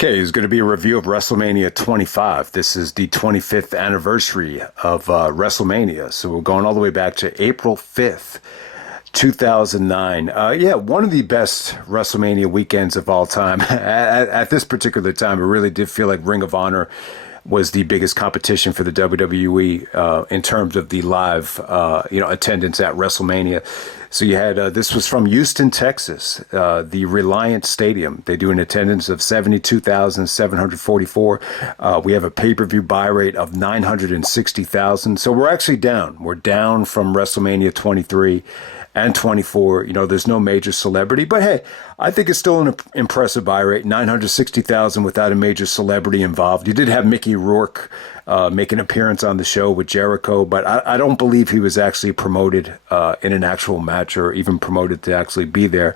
Okay, it's going to be a review of WrestleMania 25. This is the 25th anniversary of WrestleMania. So we're going all the way back to April 5th, 2009. Yeah, one of the best WrestleMania weekends of all time. At this particular time, it really did feel like Ring of Honor was the biggest competition for the WWE in terms of the live, attendance at WrestleMania. So you had, this was from Houston, Texas, the Reliant Stadium. They do an attendance of 72,744. We have a pay-per-view buy rate of 960,000. So we're actually down. We're down from WrestleMania 23 and 24. You know, there's no major celebrity, but hey, I think it's still an impressive buy rate. 960,000 without a major celebrity involved. You did have Mickey Rourke make an appearance on the show with Jericho, but I don't believe he was actually promoted in an actual match or even promoted to actually be there.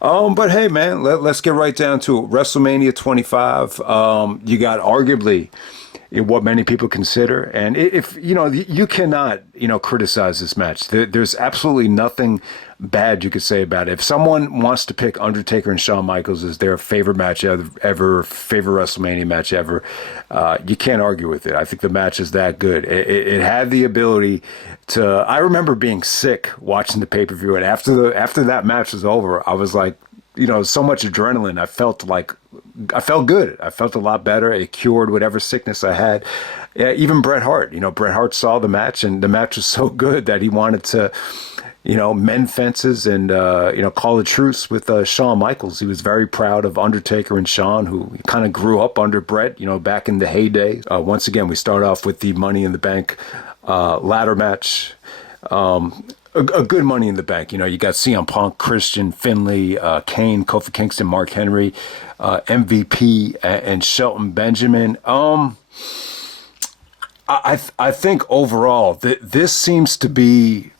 But hey, man, let's get right down to it. WrestleMania 25. You got arguably what many people consider, and if you cannot criticize this match. There's absolutely nothing bad you could say about it. If someone wants to pick Undertaker and Shawn Michaels as their favorite match ever, favorite WrestleMania match ever, you can't argue with it. I think the match is that good. It had the ability to. I remember being sick watching the pay-per-view, and after that match was over, I was like, so much adrenaline. I felt good. I felt a lot better. It cured whatever sickness I had. Yeah, even Bret Hart, Bret Hart saw the match, and the match was so good that he wanted to, mend fences and, call a truce with Shawn Michaels. He was very proud of Undertaker and Shawn, who kind of grew up under Bret, back in the heyday. Once again, we start off with the Money in the Bank ladder match. A good Money in the Bank. You got CM Punk, Christian, Finlay, Kane, Kofi Kingston, Mark Henry, MVP, and Shelton Benjamin. I think overall this seems to be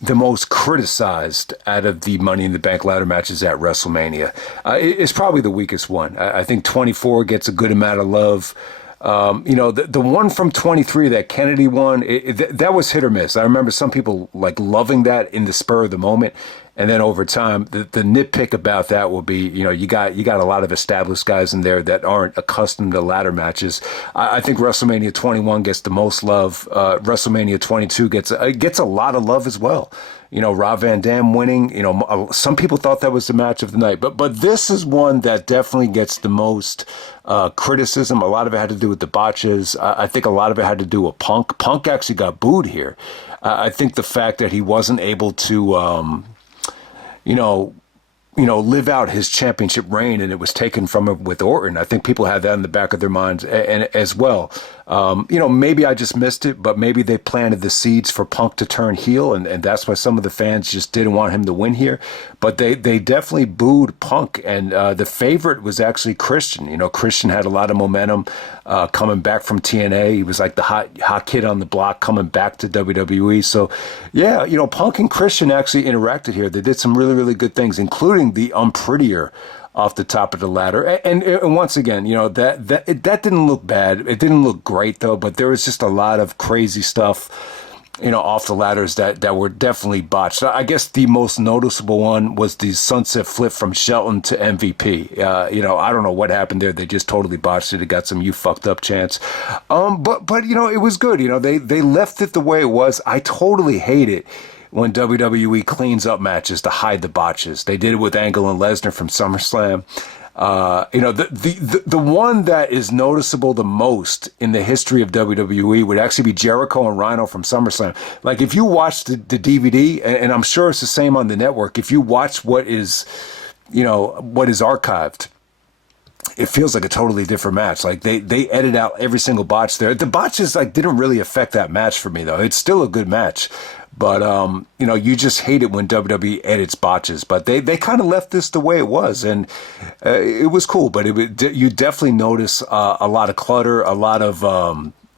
the most criticized out of the Money in the Bank ladder matches at WrestleMania. It's probably the weakest one. I think 24 gets a good amount of love. The one from 23 that Kennedy won, that was hit or miss. I remember some people like loving that in the spur of the moment. And then over time, the nitpick about that will be, you got a lot of established guys in there that aren't accustomed to ladder matches. I think WrestleMania 21 gets the most love. WrestleMania 22 gets a lot of love as well. Rob Van Dam winning, some people thought that was the match of the night, but this is one that definitely gets the most criticism. A lot of it had to do with the botches. I think a lot of it had to do with Punk. Punk actually got booed here. I think the fact that he wasn't able to, live out his championship reign, and it was taken from him with Orton. I think people had that in the back of their minds and as well. Maybe I just missed it, but maybe they planted the seeds for Punk to turn heel, and that's why some of the fans just didn't want him to win here. But they definitely booed Punk, and the favorite was actually Christian. Christian had a lot of momentum coming back from TNA. He was like the hot kid on the block coming back to WWE. So, yeah, Punk and Christian actually interacted here. They did some really, really good things, including the unprettier off the top of the ladder. And once again, that didn't look bad. It didn't look great, though, but there was just a lot of crazy stuff, off the ladders that were definitely botched. I guess the most noticeable one was the sunset flip from Shelton to MVP. I don't know what happened there. They just totally botched it. It got some "you fucked up" chants. But it was good. They left it the way it was. I totally hate it when WWE cleans up matches to hide the botches. They did it with Angle and Lesnar from SummerSlam. The one that is noticeable the most in the history of WWE would actually be Jericho and Rhino from SummerSlam. Like, if you watch the DVD, and I'm sure it's the same on the network, if you watch what is archived, it feels like a totally different match. Like, they edit out every single botch there. The botches didn't really affect that match for me, though. It's still a good match. But, you just hate it when WWE edits botches. But they kind of left this the way it was. And it was cool. But you definitely notice a lot of clutter, a lot of,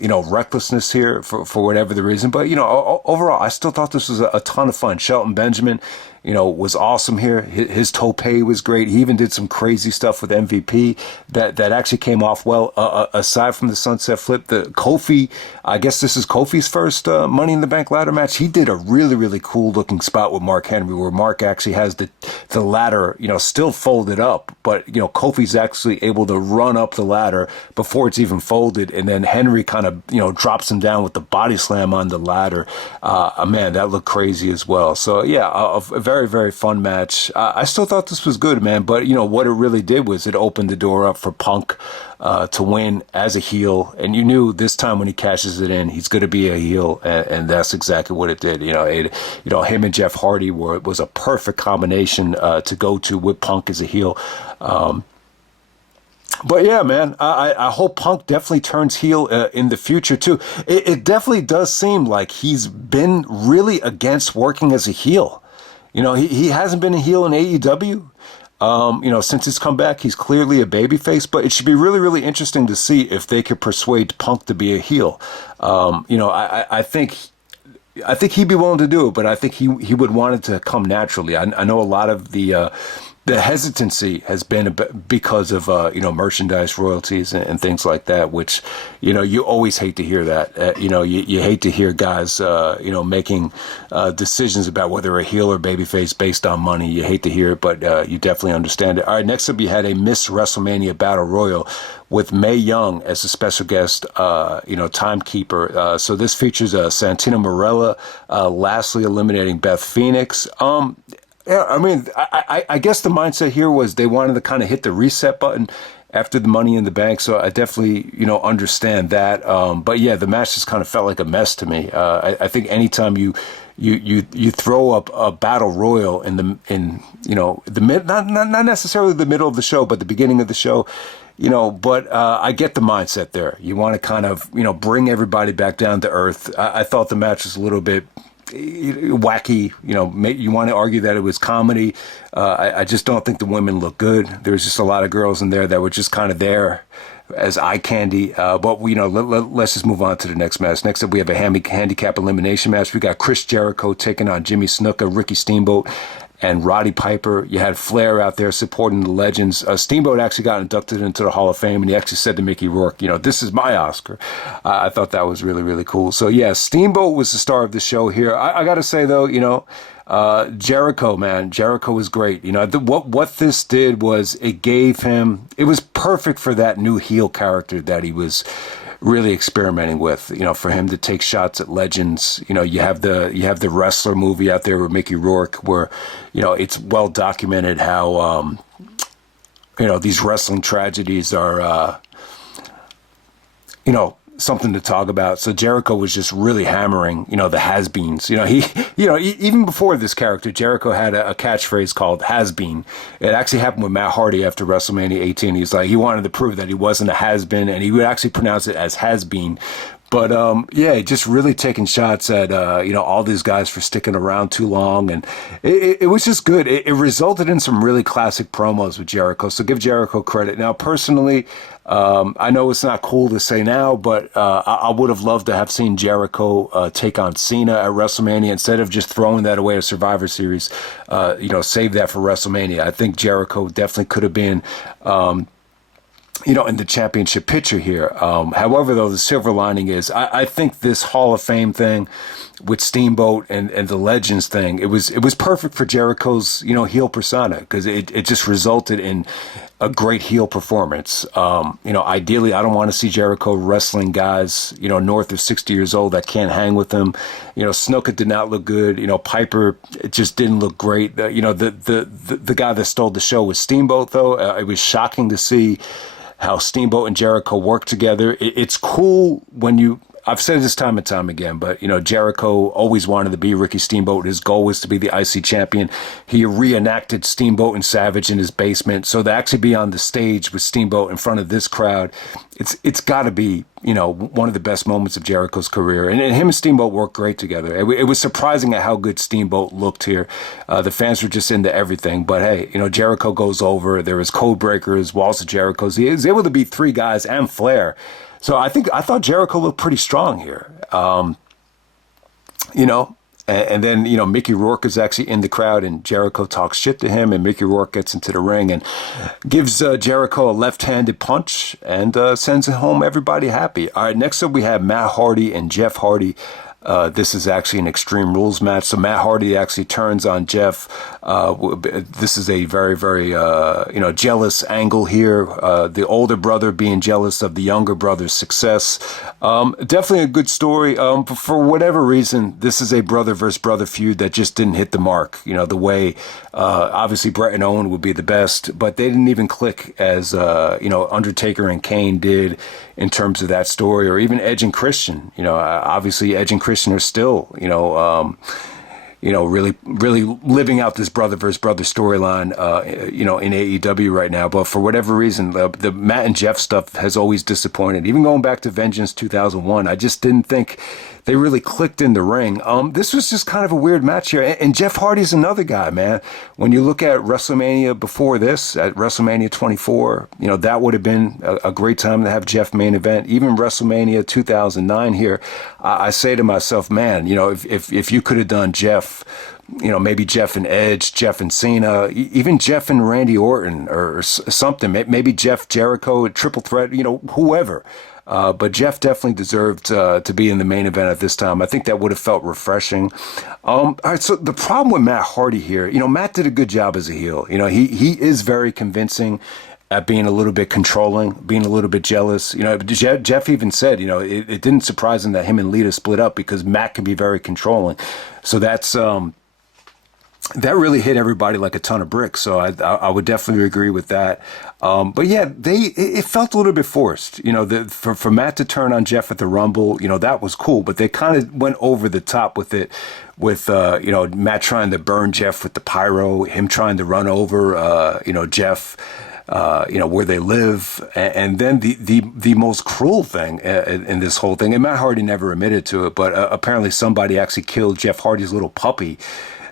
recklessness here for whatever the reason. But, overall, I still thought this was a ton of fun. Shelton Benjamin, was awesome here. His tope was great. He even did some crazy stuff with MVP that actually came off well. Aside from the sunset flip, the Kofi, I guess this is Kofi's first Money in the Bank ladder match. He did a really, really cool looking spot with Mark Henry, where Mark actually has the ladder, still folded up, but Kofi's actually able to run up the ladder before it's even folded, and then Henry kind of drops him down with the body slam on the ladder. Man, that looked crazy as well. So yeah, a very, very fun match. I still thought this was good, man, but what it really did was it opened the door up for Punk to win as a heel, and you knew this time when he cashes it in, he's going to be a heel, and that's exactly what it did. Him and Jeff Hardy was a perfect combination to go to with Punk as a heel. But yeah, man, I hope Punk definitely turns heel in the future too. It definitely does seem like he's been really against working as a heel. He hasn't been a heel in AEW. Since his comeback, he's clearly a babyface, but it should be really, really interesting to see if they could persuade Punk to be a heel. I think he'd be willing to do it, but I think he would want it to come naturally. I know a lot of the hesitancy has been because of merchandise royalties and things like that, which you always hate to hear that. You hate to hear guys making decisions about whether a heel or babyface based on money. You hate to hear it, but you definitely understand it. All right, next up you had a Miss WrestleMania Battle Royal with Mae Young as a special guest, timekeeper. So this features Santino Marella, lastly eliminating Beth Phoenix. Yeah, I mean, I guess the mindset here was they wanted to kind of hit the reset button after the Money in the Bank, so I definitely, understand that. But yeah, the match just kind of felt like a mess to me. I think anytime you throw up a battle royal in the mid, not necessarily the middle of the show, but the beginning of the show. But I get the mindset there. You want to kind of, bring everybody back down to earth. I thought the match was a little bit wacky. You want to argue that it was comedy. I just don't think the women look good. There's just a lot of girls in there that were just kind of there as eye candy. But let's just move on to the next match. Next up, we have a handicap elimination match. We got Chris Jericho taking on Jimmy Snuka, Ricky Steamboat, and Roddy Piper. You had Flair out there supporting the legends. Steamboat actually got inducted into the Hall of Fame, and he actually said to Mickey Rourke, this is my Oscar. I thought that was really, really cool. So yeah, Steamboat was the star of the show here. I got to say though, Jericho, man, Jericho was great. What this did was it was perfect for that new heel character that he was really experimenting with, for him to take shots at legends. You have the wrestler movie out there with Mickey Rourke where, it's well documented how, these wrestling tragedies are, something to talk about. So Jericho was just really hammering, the has-beens. Even before this character, Jericho had a catchphrase called has-been. It actually happened with Matt Hardy after WrestleMania 18. He wanted to prove that he wasn't a has-been, and he would actually pronounce it as has-been. But just really taking shots at all these guys for sticking around too long, and it was just good. It resulted in some really classic promos with Jericho. So give Jericho credit. Now, personally, I know it's not cool to say now, but I would have loved to have seen Jericho take on Cena at WrestleMania instead of just throwing that away at Survivor Series. Save that for WrestleMania. I think Jericho definitely could have been. In the championship picture here. However, though, the silver lining is I think this Hall of Fame thing with Steamboat and the Legends thing, it was perfect for Jericho's, heel persona, because it just resulted in a great heel performance. Ideally, I don't want to see Jericho wrestling guys, north of 60 years old that can't hang with him. Snuka did not look good. Piper, it just didn't look great. The guy that stole the show was Steamboat, though. It was shocking to see how Steamboat and Jericho work together. It's cool when I've said this time and time again, but, Jericho always wanted to be Ricky Steamboat. His goal was to be the IC champion. He reenacted Steamboat and Savage in his basement. So to actually be on the stage with Steamboat in front of this crowd, it's got to be, one of the best moments of Jericho's career. And him and Steamboat worked great together. It was surprising at how good Steamboat looked here. The fans were just into everything. But hey, Jericho goes over. There was code breakers, walls of Jericho's. He was able to beat 3 guys and Flair. So I thought Jericho looked pretty strong here. And then, Mickey Rourke is actually in the crowd, and Jericho talks shit to him, and Mickey Rourke gets into the ring and gives Jericho a left-handed punch and sends home everybody happy. All right, next up we have Matt Hardy and Jeff Hardy. This is actually an Extreme Rules match. So Matt Hardy actually turns on Jeff. This is a very, very, jealous angle here. The older brother being jealous of the younger brother's success. Definitely a good story. But for whatever reason, this is a brother versus brother feud that just didn't hit the mark. The way, obviously Bret and Owen would be the best, but they didn't even click as, Undertaker and Kane did in terms of that story, or even Edge and Christian. Obviously Edge and Christian are still, really, really living out this brother versus brother storyline, in AEW right now. But for whatever reason, the Matt and Jeff stuff has always disappointed. Even going back to Vengeance 2001, I just didn't think they really clicked in the ring. This was just kind of a weird match here. And Jeff Hardy's another guy, man. When you look at WrestleMania before this, at WrestleMania 24, that would have been a great time to have Jeff main event. Even WrestleMania 2009 here, I say to myself, man, if you could have done Jeff, maybe Jeff and Edge, Jeff and Cena, even Jeff and Randy Orton or something, maybe Jeff Jericho, triple threat, whoever. But Jeff definitely deserved to be in the main event at this time. I think that would have felt refreshing. All right, so the problem with Matt Hardy here, Matt did a good job as a heel. He is very convincing at being a little bit controlling, being a little bit jealous. Jeff even said, it didn't surprise him that him and Lita split up because Matt can be very controlling. So that's that really hit everybody like a ton of bricks. So I would definitely agree with that. But yeah, it felt a little bit forced. For Matt to turn on Jeff at the Rumble, that was cool. But they kind of went over the top with it, with Matt trying to burn Jeff with the pyro, him trying to run over Jeff. Where they live, and then the most cruel thing in this whole thing, and Matt Hardy never admitted to it, but apparently somebody actually killed Jeff Hardy's little puppy.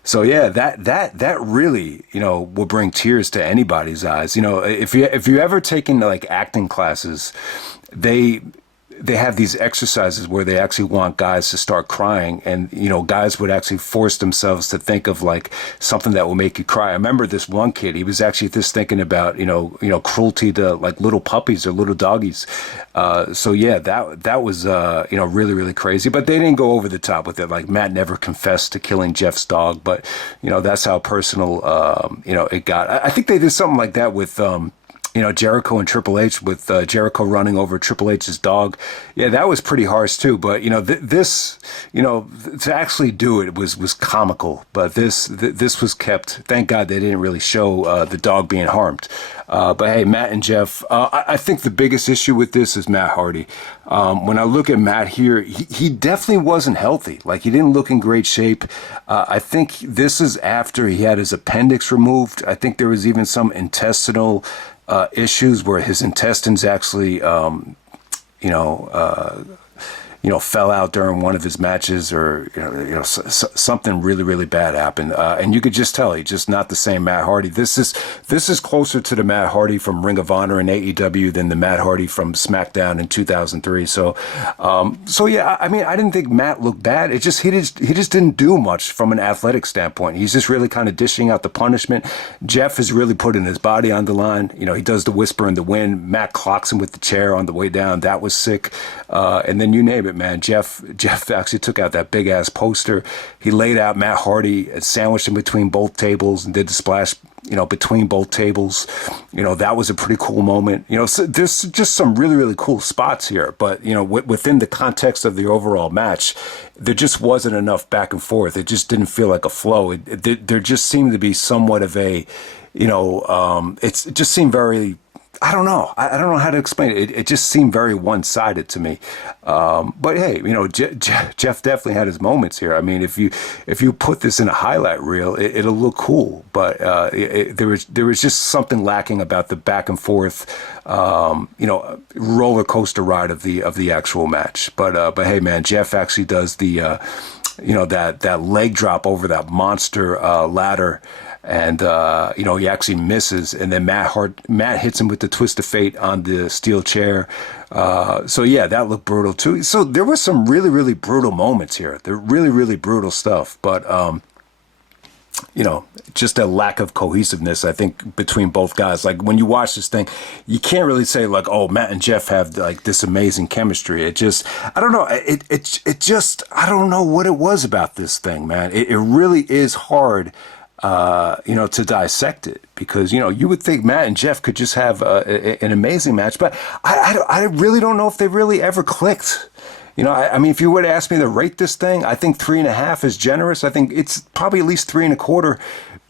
So yeah, that really, will bring tears to anybody's eyes. If you ever taken like acting classes, they have these exercises where they actually want guys to start crying, and guys would actually force themselves to think of like something that will make you cry. I remember this one kid, he was actually just thinking about cruelty to like little puppies or little doggies. So yeah, that was really, really crazy, but they didn't go over the top with it. Like Matt never confessed to killing Jeff's dog, but that's how personal it got. I think they did something like that with Jericho and Triple H, with Jericho running over Triple H's dog. Yeah, that was pretty harsh too. But this, to actually do it was comical. But this was kept. Thank God they didn't really show the dog being harmed. But hey, Matt and Jeff, I think the biggest issue with this is Matt Hardy. When I look at Matt here, he definitely wasn't healthy. Like, he didn't look in great shape. I think this is after he had his appendix removed. I think there was even some intestinal issues where his intestines actually, fell out during one of his matches, or something really, really bad happened, and you could just tell he's just not the same Matt Hardy. This is closer to the Matt Hardy from Ring of Honor and AEW than the Matt Hardy from SmackDown in 2003. So yeah, I mean, I didn't think Matt looked bad. He just didn't do much from an athletic standpoint. He's just really kind of dishing out the punishment. Jeff is really putting his body on the line. He does the whisper in the wind. Matt clocks him with the chair on the way down. That was sick. And then you name it, man. Jeff actually took out that big ass poster. He laid out Matt Hardy and sandwiched him between both tables and did the splash, between both tables. That was a pretty cool moment. So there's just some really, really cool spots here. But, within the context of the overall match, there just wasn't enough back and forth. It just didn't feel like a flow. There just seemed to be somewhat of a, it just seemed very, I don't know. I don't know how to explain it. It just seemed very one-sided to me. But hey, Jeff definitely had his moments here. I mean, if you put this in a highlight reel, it'll look cool. But there was just something lacking about the back and forth, roller coaster ride of the actual match. But hey, man, Jeff actually does the that leg drop over that monster ladder. and he actually misses, and then Matt hits him with the twist of fate on the steel chair. So yeah, that looked brutal too. So there were some really, really brutal moments here. They're really, really brutal stuff, but just a lack of cohesiveness, I think, between both guys. Like, when you watch this thing, you can't really say, like, oh, Matt and Jeff have, like, this amazing chemistry. It just, I don't know. It just, I don't know what it was about this thing, man. It really is hard, to dissect it, because, you would think Matt and Jeff could just have an amazing match, but I really don't know if they really ever clicked. I mean, if you were to ask me to rate this thing, I think 3.5 is generous. I think it's probably at least 3.25,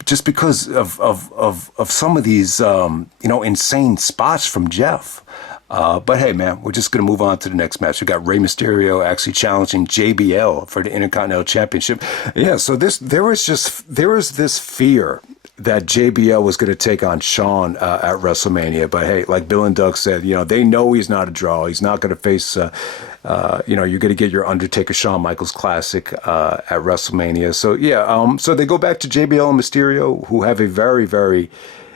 just because of some of these, insane spots from Jeff. But hey, man, we're just going to move on to the next match. We got Rey Mysterio actually challenging JBL for the Intercontinental Championship. Yeah, so there was this fear that JBL was going to take on Shawn at WrestleMania. But hey, like Bill and Doug said, they know he's not a draw. He's not going to face, you're going to get your Undertaker Shawn Michaels Classic at WrestleMania. So yeah, so they go back to JBL and Mysterio, who have a very, very,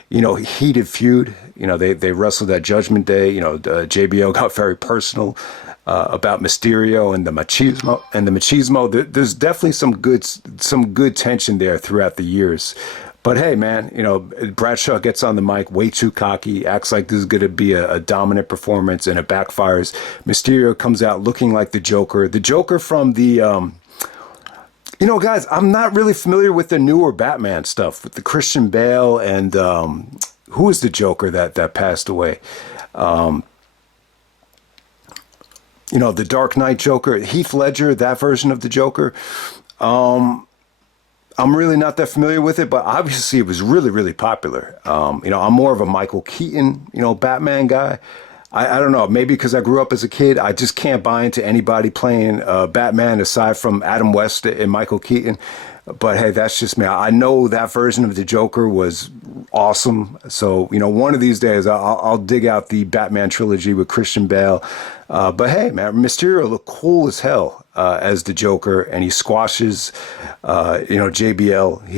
heated feud. They wrestled at Judgment Day. JBL got very personal about Mysterio and the machismo. There's definitely some good tension there throughout the years. But hey, man, Bradshaw gets on the mic way too cocky, acts like this is going to be a dominant performance, and it backfires. Mysterio comes out looking like the Joker from the, guys, I'm not really familiar with the newer Batman stuff, with the Christian Bale and who is the Joker that passed away? The Dark Knight Joker, Heath Ledger, that version of the Joker. I'm really not that familiar with it, but obviously it was really, really popular. I'm more of a Michael Keaton, Batman guy. I don't know, maybe because I grew up as a kid, I just can't buy into anybody playing Batman aside from Adam West and Michael Keaton. But hey, that's just me. I know that version of the Joker was awesome. So, one of these days I'll dig out the Batman trilogy with Christian Bale. But hey, man, Mysterio looked cool as hell as the Joker, and he squashes, JBL. He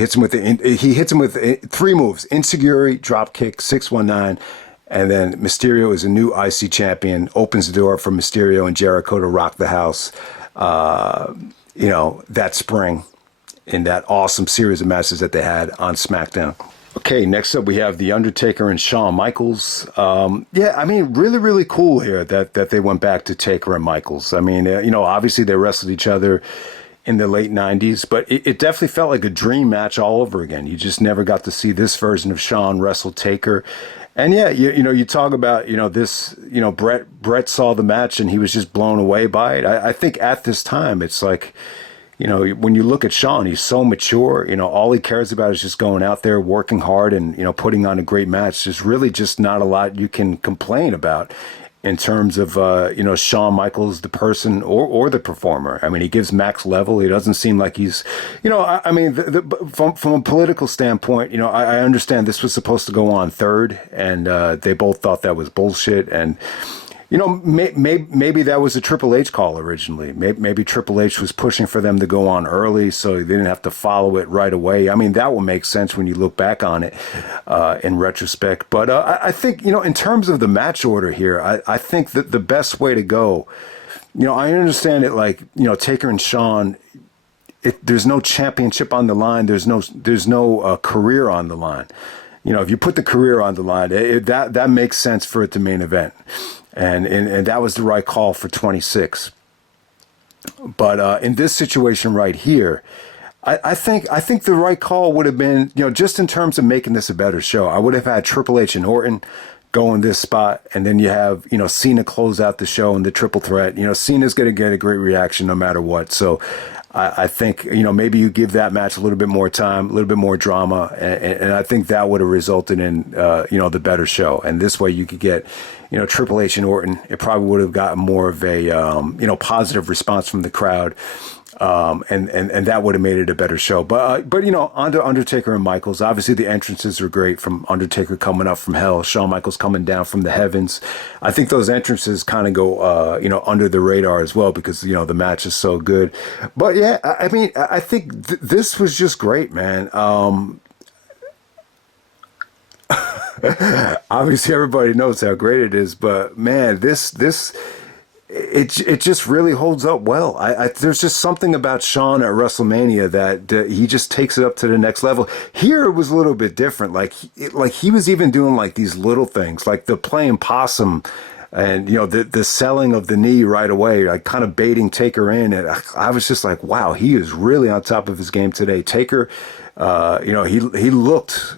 hits him with 3 moves: Insecurity, drop kick, 619. And then Mysterio is a new IC champion, opens the door for Mysterio and Jericho to rock the house, that spring in that awesome series of matches that they had on SmackDown. Okay, next up we have The Undertaker and Shawn Michaels. Really, really cool here that they went back to Taker and Michaels. I mean, obviously they wrestled each other in the late 90s, but it definitely felt like a dream match all over again. You just never got to see this version of Shawn wrestle Taker. And yeah, you talk about, this, Brett saw the match and he was just blown away by it. I think at this time, it's like, when you look at Shawn, he's so mature. All he cares about is just going out there, working hard, and, putting on a great match. There's really just not a lot you can complain about in terms of, Shawn Michaels, the person or the performer. I mean, he gives max level. He doesn't seem like he's, from a political standpoint, I understand this was supposed to go on third, and they both thought that was bullshit. And, maybe that was a Triple H call originally. Maybe Triple H was pushing for them to go on early so they didn't have to follow it right away. I mean, that will make sense when you look back on it in retrospect. But I think, in terms of the match order here, I think that the best way to go, I understand it like, Taker and Shawn, there's no championship on the line. There's no career on the line. If you put the career on the line, that makes sense for it to main event. And that was the right call for 26. But in this situation right here, I think the right call would have been, just in terms of making this a better show, I would have had Triple H and Orton go in this spot, and then you have, Cena close out the show in the triple threat. Cena's going to get a great reaction no matter what. So I think, maybe you give that match a little bit more time, a little bit more drama, and I think that would have resulted in, the better show. And this way you could get, Triple H and Orton. It probably would have gotten more of a, positive response from the crowd. And that would have made it a better show. But on to Undertaker and Michaels. Obviously, the entrances are great, from Undertaker coming up from hell, Shawn Michaels coming down from the heavens. I think those entrances kind of go, under the radar as well, because, the match is so good. But yeah, I think this was just great, man. Obviously, everybody knows how great it is, but man, it just really holds up well. There's just something about Shawn at WrestleMania that he just takes it up to the next level. Here it was a little bit different. Like he was even doing like these little things, like the playing possum, and the selling of the knee right away, like kind of baiting Taker in. And I was just like, wow, he is really on top of his game today. Taker, he looked,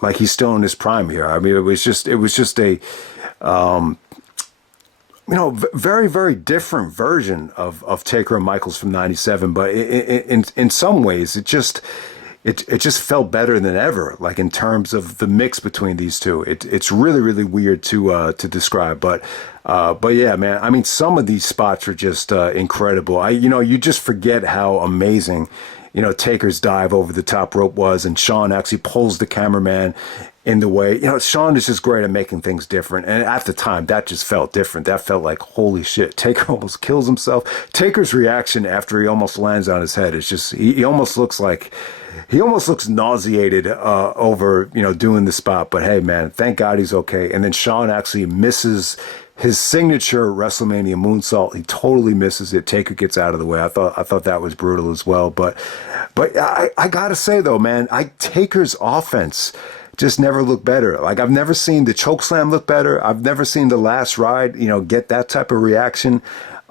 like he's still in his prime here. I mean, it was just a very, very different version of Taker and Michaels from '97, but in some ways, it just felt better than ever. Like in terms of the mix between these two, it's really, really weird to describe. But yeah, man. I mean, some of these spots are just incredible. You just forget how amazing, Taker's dive over the top rope was, and Shawn actually pulls the cameraman in the way. Shawn is just great at making things different. And at the time, that just felt different. That felt like, holy shit, Taker almost kills himself. Taker's reaction after he almost lands on his head is just, he almost looks nauseated over, doing the spot. But hey, man, thank God he's okay. And then Shawn actually misses his signature WrestleMania moonsault. He totally misses it. Taker gets out of the way. I thought that was brutal as well. But I gotta say though, man, Taker's offense just never looked better. Like I've never seen the chokeslam look better. I've never seen the last ride, get that type of reaction.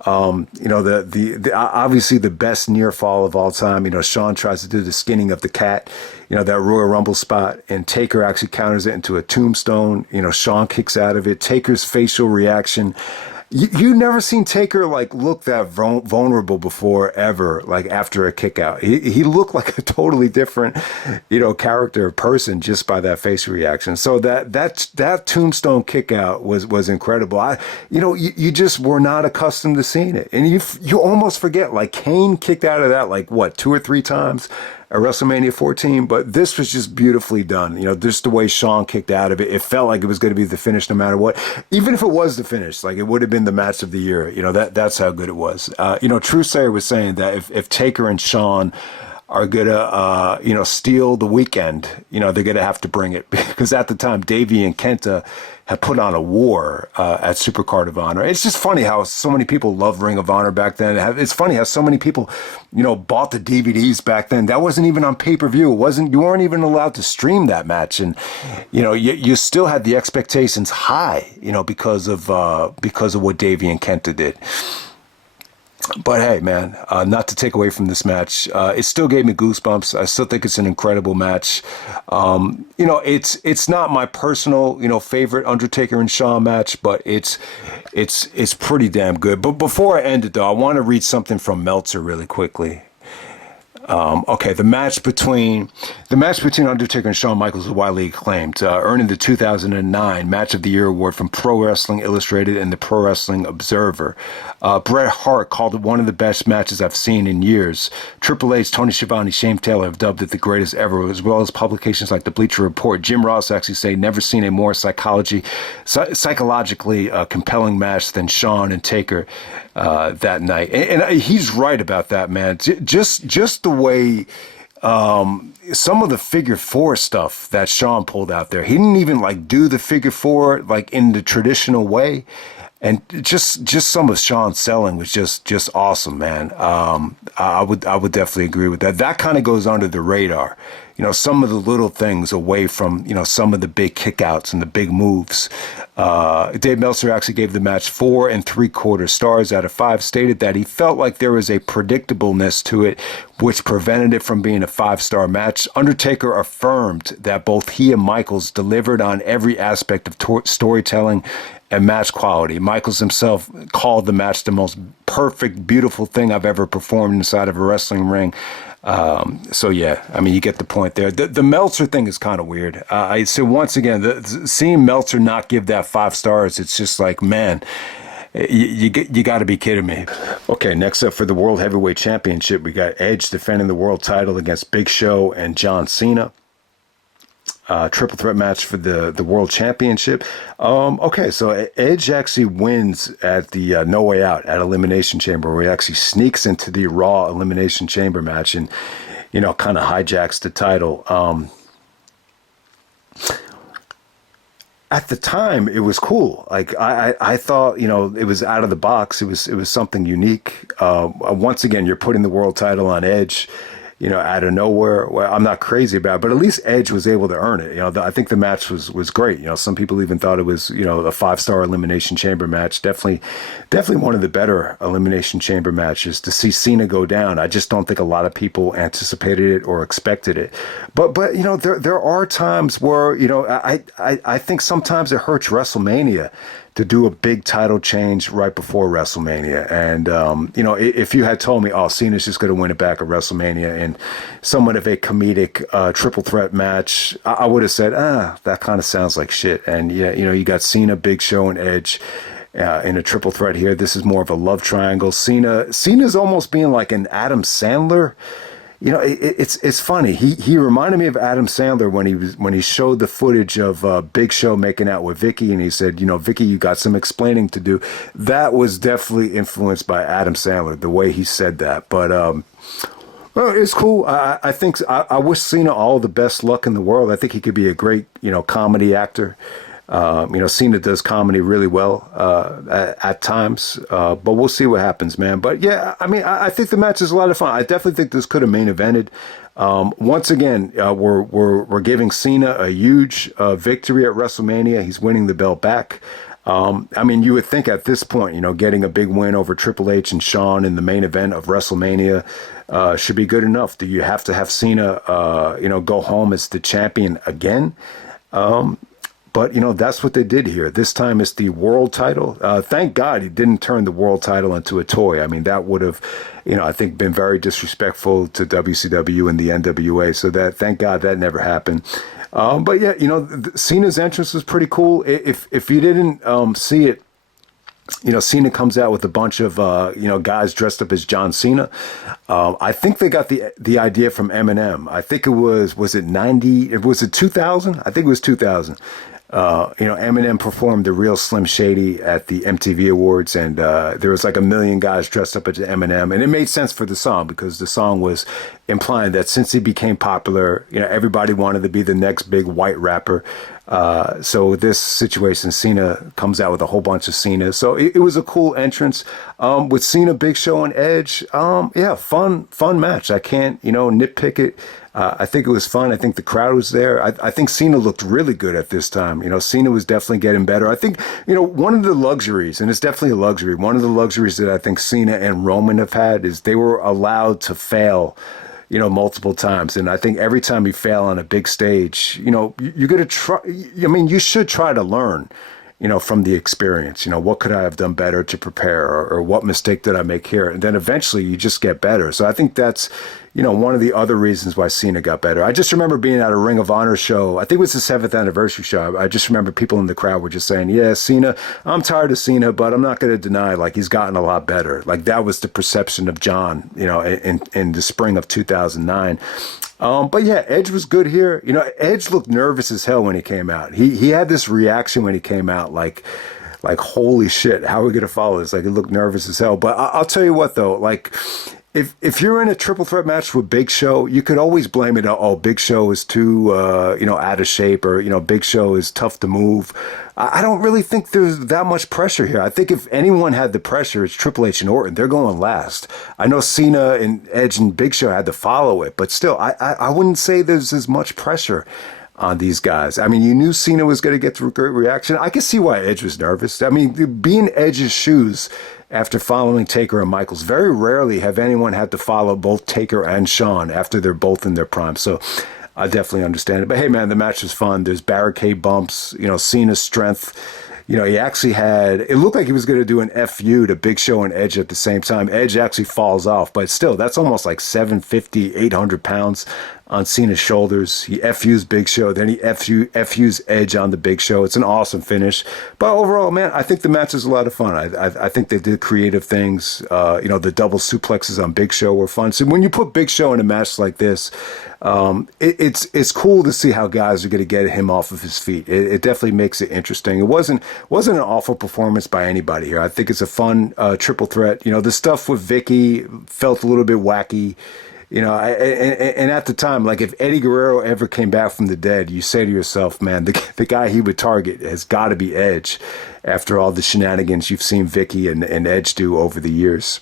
The obviously the best near fall of all time. Shawn tries to do the skinning of the cat, that Royal Rumble spot, and Taker actually counters it into a tombstone. Shawn kicks out of it. Taker's facial reaction. You never seen Taker like look that vulnerable before ever, like after a kick out. He looked like a totally different, character person just by that facial reaction. So that tombstone kick out was incredible. You just were not accustomed to seeing it. And you almost forget, like Kane kicked out of that like what, 2 or 3 times at WrestleMania 14, but this was just beautifully done. Just the way Shawn kicked out of it, it felt like it was going to be the finish no matter what. Even if it was the finish, like it would have been the match of the year. That's how good it was. Truesayer was saying that if Taker and Shawn are gonna steal the weekend, they're gonna have to bring it, because at the time Davey and Kenta had put on a war at Supercard of Honor. It's just funny how so many people loved Ring of Honor back then. It's funny how so many people bought the DVDs back then. That wasn't even on pay-per-view. You weren't even allowed to stream that match, and you still had the expectations high, because of what Davey and Kenta did. But hey, man, not to take away from this match, it still gave me goosebumps. I still think it's an incredible match. It's not my personal, favorite Undertaker and Shawn match, but it's pretty damn good. But before I end it, though, I want to read something from Meltzer really quickly. Okay, the match between Undertaker and Shawn Michaels was widely acclaimed, earning the 2009 Match of the Year award from Pro Wrestling Illustrated and the Pro Wrestling Observer. Bret Hart called it one of the best matches I've seen in years. Triple H, Tony Schiavone, Shane Taylor have dubbed it the greatest ever, as well as publications like the Bleacher Report. Jim Ross actually said, never seen a more psychologically compelling match than Shawn and Taker that night. And he's right about that, man. Just the way some of the figure 4 stuff that Shawn pulled out there, he didn't even like do the figure 4 like in the traditional way. And just some of Shawn's selling was just awesome, man. I would definitely agree with that. That kind of goes under the radar. Some of the little things away from, some of the big kickouts and the big moves. Dave Meltzer actually gave the match 4 3/4 stars out of 5, stated that he felt like there was a predictableness to it, which prevented it from being a 5-star match. Undertaker affirmed that both he and Michaels delivered on every aspect of storytelling and match quality. Michaels himself called the match the most perfect, beautiful thing I've ever performed inside of a wrestling ring. So yeah, I mean, you get the point there. The Meltzer thing is kind of weird. So once again, seeing Meltzer not give that 5 stars, it's just like, man, you got to be kidding me. Okay, next up for the World Heavyweight Championship, we got Edge defending the world title against Big Show and John Cena. Triple threat match for the World Championship. Okay, so Edge actually wins at the No Way Out at Elimination Chamber, where he actually sneaks into the Raw Elimination Chamber match and, kind of hijacks the title. At the time, it was cool. Like I thought, it was out of the box. It was something unique. Once again, you're putting the world title on Edge, out of nowhere. Well, I'm not crazy about it, but at least Edge was able to earn it. I think the match was great. Some people even thought it was, a 5-star Elimination Chamber match. Definitely one of the better Elimination Chamber matches. To see Cena go down, I just don't think a lot of people anticipated it or expected it. But there are times where I think sometimes it hurts WrestleMania to do a big title change right before WrestleMania. And, if you had told me, oh, Cena's just going to win it back at WrestleMania in somewhat of a comedic triple threat match, I would have said, that kind of sounds like shit. And, yeah, you got Cena, Big Show, and Edge in a triple threat here. This is more of a love triangle. Cena's almost being like an Adam Sandler. It's funny. He reminded me of Adam Sandler when he showed the footage of Big Show making out with Vicky, and he said, Vicky, you got some explaining to do. That was definitely influenced by Adam Sandler, the way he said that. But well, it's cool. I think I wish Cena all the best luck in the world. I think he could be a great comedy actor. Cena does comedy really well at times, but we'll see what happens, man. But yeah, I think the match is a lot of fun. I definitely think this could have main evented. Once again, we're giving Cena a huge victory at WrestleMania. He's winning the belt back. You would think at this point, getting a big win over Triple H and Shawn in the main event of WrestleMania should be good enough. Do you have to have Cena, go home as the champion again? But, that's what they did here. This time it's the world title. Thank God he didn't turn the world title into a toy. That would have, I think been very disrespectful to WCW and the NWA. So thank God that never happened. But yeah, Cena's entrance was pretty cool. If you didn't see it, Cena comes out with a bunch of, guys dressed up as John Cena. I think they got the idea from Eminem. I think was it 90? Was it 2000? I think it was 2000. Eminem performed the real Slim Shady at the MTV Awards, and there was like a million guys dressed up as Eminem, and it made sense for the song because the song was implying that since he became popular, everybody wanted to be the next big white rapper. So this situation, Cena comes out with a whole bunch of Cena. So it was a cool entrance with Cena, Big Show, and Edge. Yeah, fun match. I can't, nitpick it. I think it was fun. I think the crowd was there. I think Cena looked really good at this time. Cena was definitely getting better. I think, one of the luxuries, and it's definitely a luxury, one of the luxuries that I think Cena and Roman have had is they were allowed to fail, multiple times. And I think every time you fail on a big stage, you're going to try, you should try to learn, from the experience, what could I have done better to prepare or what mistake did I make here? And then eventually you just get better. So I think that's, one of the other reasons why Cena got better. I just remember being at a Ring of Honor show. I think it was the 7th anniversary show. I just remember people in the crowd were just saying, yeah, Cena, I'm tired of Cena, but I'm not going to deny, like, he's gotten a lot better. Like, that was the perception of John, in the spring of 2009. But yeah, Edge was good here. Edge looked nervous as hell when he came out. He had this reaction when he came out, like holy shit, how are we gonna follow this? Like, he looked nervous as hell. But I'll tell you what though, like if you're in a triple threat match with Big Show, you could always blame it. Oh, Big Show is too out of shape, or Big Show is tough to move. I don't really think there's that much pressure here. I think if anyone had the pressure, it's Triple H and Orton. They're going last. I know Cena and Edge and Big Show had to follow it, but still, I wouldn't say there's as much pressure on these guys. You knew Cena was going to get the great reaction. I can see why Edge was nervous. Being Edge's shoes after following Taker and Michaels, very rarely have anyone had to follow both Taker and Shawn after they're both in their prime. So I definitely understand it. But hey, man, the match was fun. There's barricade bumps, Cena's strength. He actually it looked like he was going to do an FU to Big Show and Edge at the same time. Edge actually falls off, but still, that's almost like 750, 800 pounds on Cena's shoulders. He FUs Big Show, then he FUs Edge on the Big Show. It's an awesome finish. But overall, man, I think the match is a lot of fun. I think they did creative things. The double suplexes on Big Show were fun. So when you put Big Show in a match like this, it's cool to see how guys are going to get him off of his feet. It definitely makes it interesting. It wasn't an awful performance by anybody here. I think it's a fun triple threat. The stuff with Vicky felt a little bit wacky. And at the time, like if Eddie Guerrero ever came back from the dead, you say to yourself, man, the guy he would target has got to be Edge after all the shenanigans you've seen Vicky and Edge do over the years.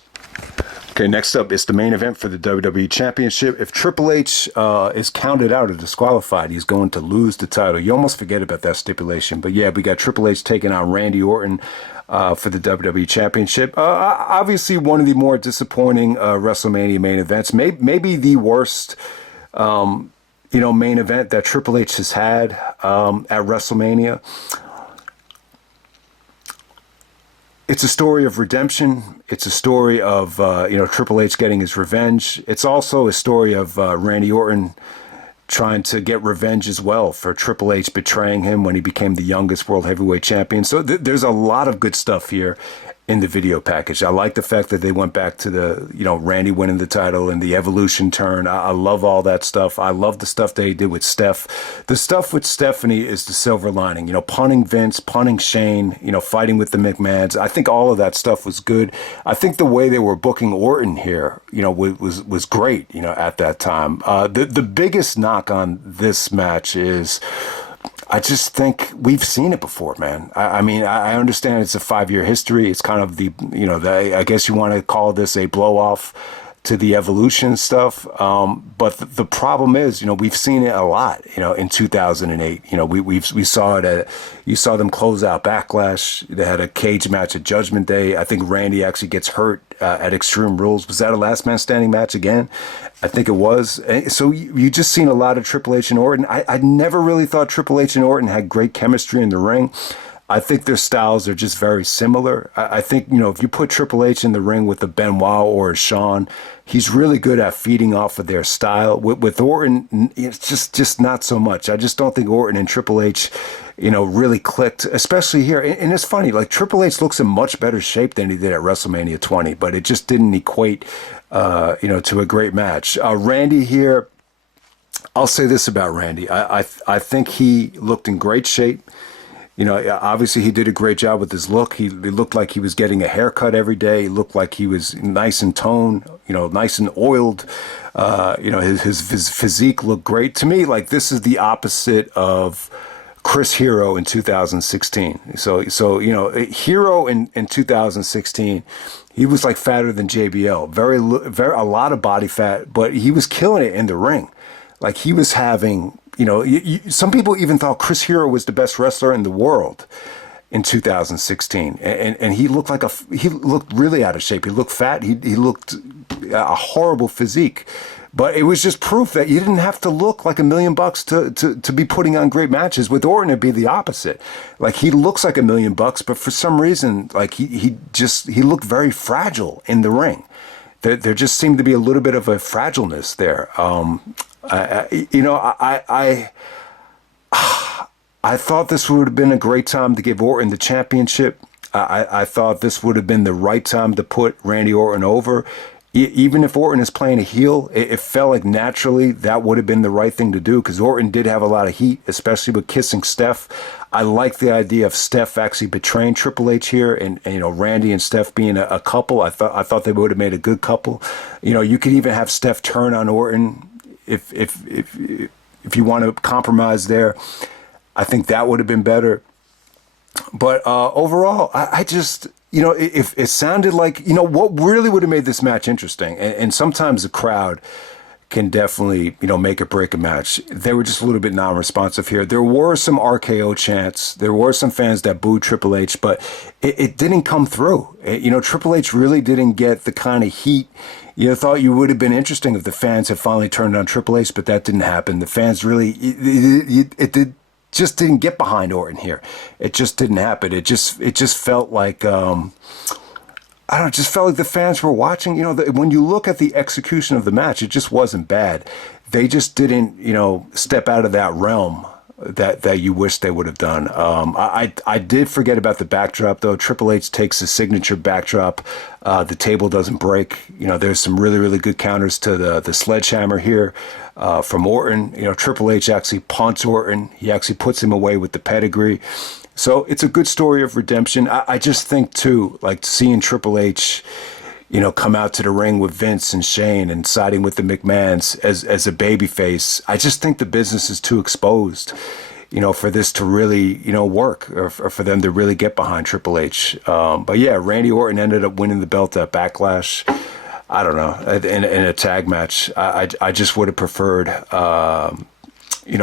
Okay, next up is the main event for the WWE Championship. If Triple H is counted out or disqualified, he's going to lose the title. You almost forget about that stipulation. But yeah, we got Triple H taking on Randy Orton for the WWE Championship. Obviously, one of the more disappointing WrestleMania main events. Maybe the worst, main event that Triple H has had at WrestleMania. It's a story of redemption. It's a story of, Triple H getting his revenge. It's also a story of Randy Orton trying to get revenge as well for Triple H betraying him when he became the youngest World Heavyweight Champion. So there's a lot of good stuff here in the video package. I like the fact that they went back to the, Randy winning the title and the Evolution turn. I love all that stuff. I love the stuff they did with Steph. The stuff with Stephanie is the silver lining, punting Vince, punting Shane, fighting with the McMahons. I think all of that stuff was good. I think the way they were booking Orton here, was great, at that time. The biggest knock on this match is, I just think we've seen it before, man. I mean, I understand it's a 5-year history. It's kind of I guess you want to call this a blow off to the Evolution stuff. But the problem is, we've seen it a lot, in 2008. We saw it you saw them close out Backlash. They had a cage match at Judgment Day. I think Randy actually gets hurt at Extreme Rules. Was that a last man standing match again? I think it was. So you just seen a lot of Triple H and Orton. I never really thought Triple H and Orton had great chemistry in the ring. I think their styles are just very similar. I think, if you put Triple H in the ring with a Benoit or a Shawn, he's really good at feeding off of their style. With Orton, it's just not so much. I just don't think Orton and Triple H, really clicked, especially here. And it's funny, like Triple H looks in much better shape than he did at WrestleMania 20, but it just didn't equate, to a great match. Randy here, I'll say this about Randy. I think he looked in great shape. Obviously he did a great job with his look. He looked like he was getting a haircut every day. He looked like he was nice and toned, nice and oiled. His physique looked great. To me, like this is the opposite of Chris Hero in 2016. So Hero in 2016, he was like fatter than JBL. Very a lot of body fat, but he was killing it in the ring. Like he was having, some people even thought Chris Hero was the best wrestler in the world in 2016. And he looked he looked really out of shape. He looked fat. He looked a horrible physique. But it was just proof that you didn't have to look like $1 million to be putting on great matches. With Orton, it'd be the opposite. Like he looks like $1 million, but for some reason, like he looked very fragile in the ring. There just seemed to be a little bit of a fragileness there. I thought this would have been a great time to give Orton the championship. I thought this would have been the right time to put Randy Orton over. Even if Orton is playing a heel, it felt like naturally that would have been the right thing to do because Orton did have a lot of heat, especially with kissing Steph. I like the idea of Steph actually betraying Triple H here and Randy and Steph being a couple. I thought they would have made a good couple. You could even have Steph turn on Orton if you want to compromise there. I think that would have been better. But overall, I just, if it sounded like, what really would have made this match interesting, and sometimes the crowd can definitely, make or break a match. They were just a little bit non-responsive here. There were some RKO chants. There were some fans that booed Triple H, but it didn't come through. Triple H really didn't get the kind of heat. Thought you would have been interesting if the fans had finally turned on Triple H, but that didn't happen. The fans really, just didn't get behind Orton here. It just didn't happen. It just felt like, it just felt like the fans were watching. When you look at the execution of the match, it just wasn't bad. They just didn't, step out of that realm that you wish they would have done. I did forget about the backdrop though. Triple H takes the signature backdrop. The table doesn't break. There's some really, really good counters to the sledgehammer here from Orton. Triple H actually punts Orton. He actually puts him away with the pedigree. So it's a good story of redemption. I just think too, like seeing Triple H, come out to the ring with Vince and Shane and siding with the McMahons as a babyface. I just think the business is too exposed, for this to really, work, or for them to really get behind Triple H. But yeah, Randy Orton ended up winning the belt at Backlash. I don't know, in a tag match. I just would have preferred,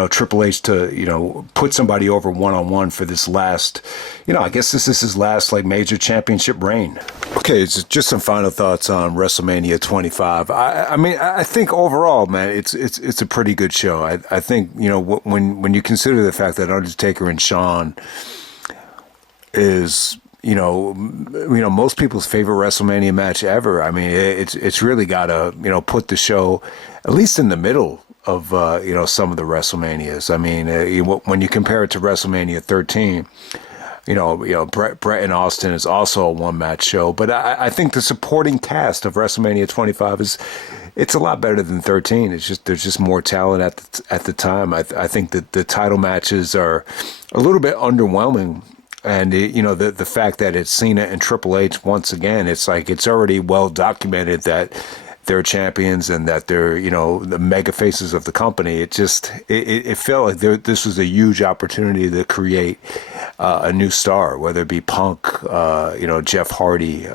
Triple H to, put somebody over one-on-one for this last, I guess this is his last, major championship reign. Okay, it's just some final thoughts on WrestleMania 25. I think overall, man, it's a pretty good show. I think, when you consider the fact that Undertaker and Shawn is, most people's favorite WrestleMania match ever. I mean, it's really got to, put the show at least in the middle of, some of the WrestleManias. I mean, when you compare it to WrestleMania 13, Brett and Austin is also a one-match show. But I think the supporting cast of WrestleMania 25 it's a lot better than 13. There's just more talent at the time. I think that the title matches are a little bit underwhelming. And, the fact that it's Cena and Triple H once again, it's already well documented that they're champions and that they're, the mega faces of the company. It felt like this was a huge opportunity to create a new star, whether it be Punk, Jeff Hardy.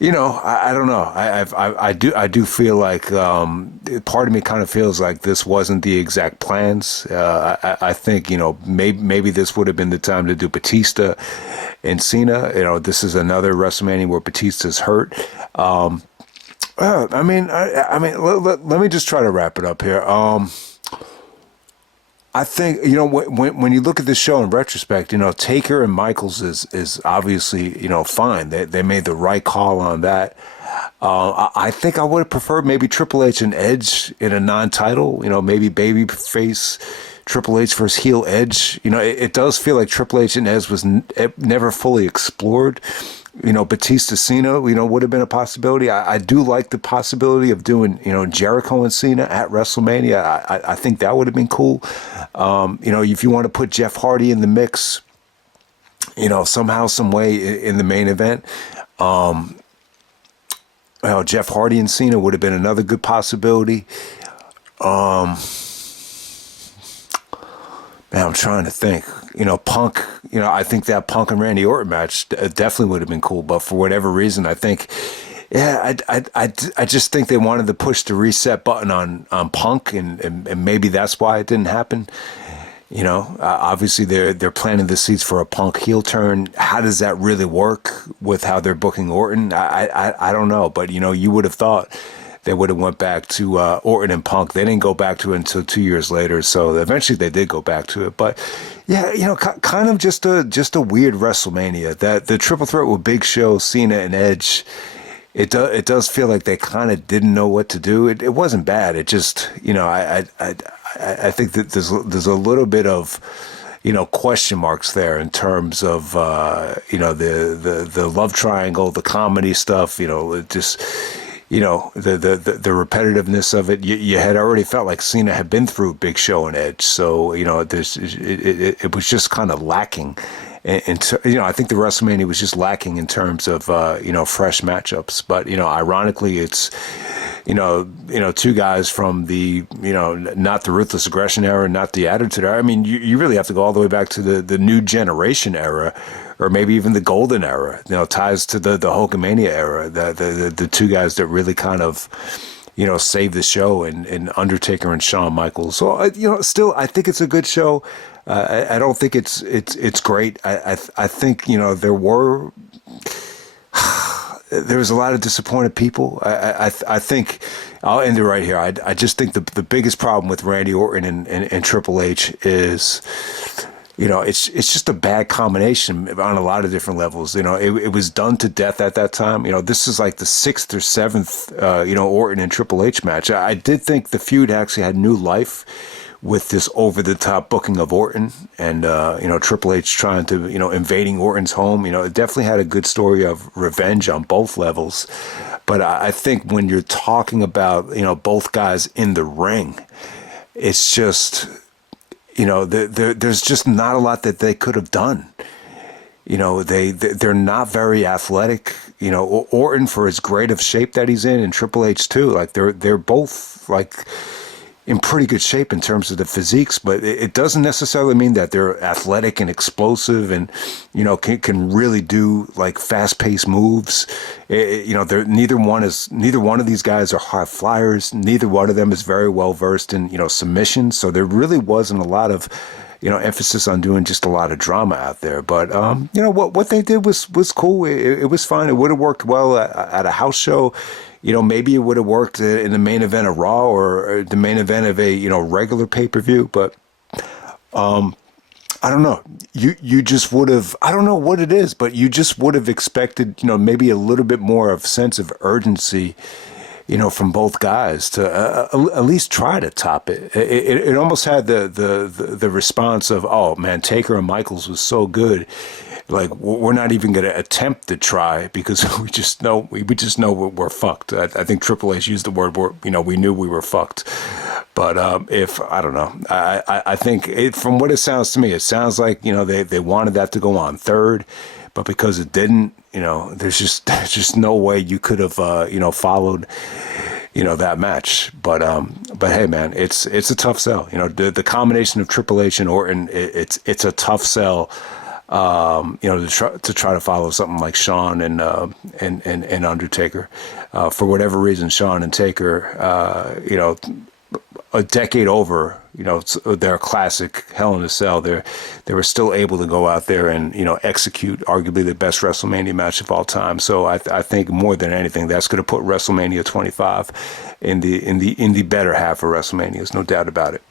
I don't know. I do feel like part of me kind of feels like this wasn't the exact plans. I think maybe this would have been the time to do Batista and Cena. This is another WrestleMania where Batista's hurt. Let me just try to wrap it up here. I think, when you look at this show in retrospect, Taker and Michaels is obviously, fine. They made the right call on that. I think I would have preferred maybe Triple H and Edge in a non-title, maybe babyface Triple H versus heel Edge. It does feel like Triple H and Edge was never fully explored. Batista Cena, would have been a possibility. I do like the possibility of doing, Jericho and Cena at WrestleMania. I think that would have been cool. If you want to put Jeff Hardy in the mix, somehow, some way in the main event, Jeff Hardy and Cena would have been another good possibility. Man, I'm trying to think. Punk, I think that Punk and Randy Orton match definitely would have been cool. But for whatever reason, I think, I just think they wanted to push the reset button on Punk, and maybe that's why it didn't happen. Obviously they're planting the seeds for a Punk heel turn. How does that really work with how they're booking Orton? I don't know. But, you would have thought they would have went back to Orton and Punk. They didn't go back to it until 2 years later. So eventually they did go back to it. But yeah, kind of just a weird WrestleMania. That the triple threat with Big Show, Cena, and Edge. It does feel like they kind of didn't know what to do. It wasn't bad. It just, I think that there's a little bit of, question marks there in terms of, the love triangle, the comedy stuff, it just. The repetitiveness of it. You had already felt like Cena had been through Big Show and Edge, so it was just kind of lacking. And I think the WrestleMania was just lacking in terms of fresh matchups. But ironically, it's two guys from the not the Ruthless Aggression era, not the Attitude era. I mean, you really have to go all the way back to the New Generation era, or maybe even the Golden era. Ties to the Hulkamania era. The two guys that really kind of saved the show, and Undertaker and Shawn Michaels. So still, I think it's a good show. I don't think it's great. I think there was a lot of disappointed people. I think I'll end it right here. I just think the biggest problem with Randy Orton and Triple H is, it's just a bad combination on a lot of different levels. It was done to death at that time. This is like the sixth or seventh, Orton and Triple H match. I did think the feud actually had new life with this over-the-top booking of Orton and, Triple H trying to, invading Orton's home. It definitely had a good story of revenge on both levels. But I think when you're talking about, both guys in the ring, it's just, there's just not a lot that they could have done. they're not very athletic. Orton, for as great of shape that he's in, and Triple H too. Like they're both like in pretty good shape in terms of the physiques, but it doesn't necessarily mean that they're athletic and explosive and, can really do like fast paced moves. They're neither one of these guys are high flyers. Neither one of them is very well versed in, submission. So there really wasn't a lot of, emphasis on doing just a lot of drama out there. But, what they did was cool. It was fine. It would have worked well at a house show. Maybe it would have worked in the main event of Raw or the main event of a, regular pay-per-view. But I don't know. You just would have, I don't know what it is, but you just would have expected, maybe a little bit more of sense of urgency, from both guys to at least try to top it. It almost had the response of, oh man, Taker and Michaels was so good. Like, we're not even going to attempt to try because we just know we're fucked. I think Triple H used the word, we knew we were fucked. But I don't know, I think from what it sounds to me, it sounds like, they wanted that to go on third, but because it didn't, there's just no way you could have, followed, that match. But hey, man, it's a tough sell. The combination of Triple H and Orton, it's a tough sell. To try to follow something like Shawn and Undertaker, for whatever reason, Shawn and Taker, a decade over, their classic Hell in a Cell, they were still able to go out there and, execute arguably the best WrestleMania match of all time. So I think more than anything, that's going to put WrestleMania 25 in the better half of WrestleMania. There's no doubt about it.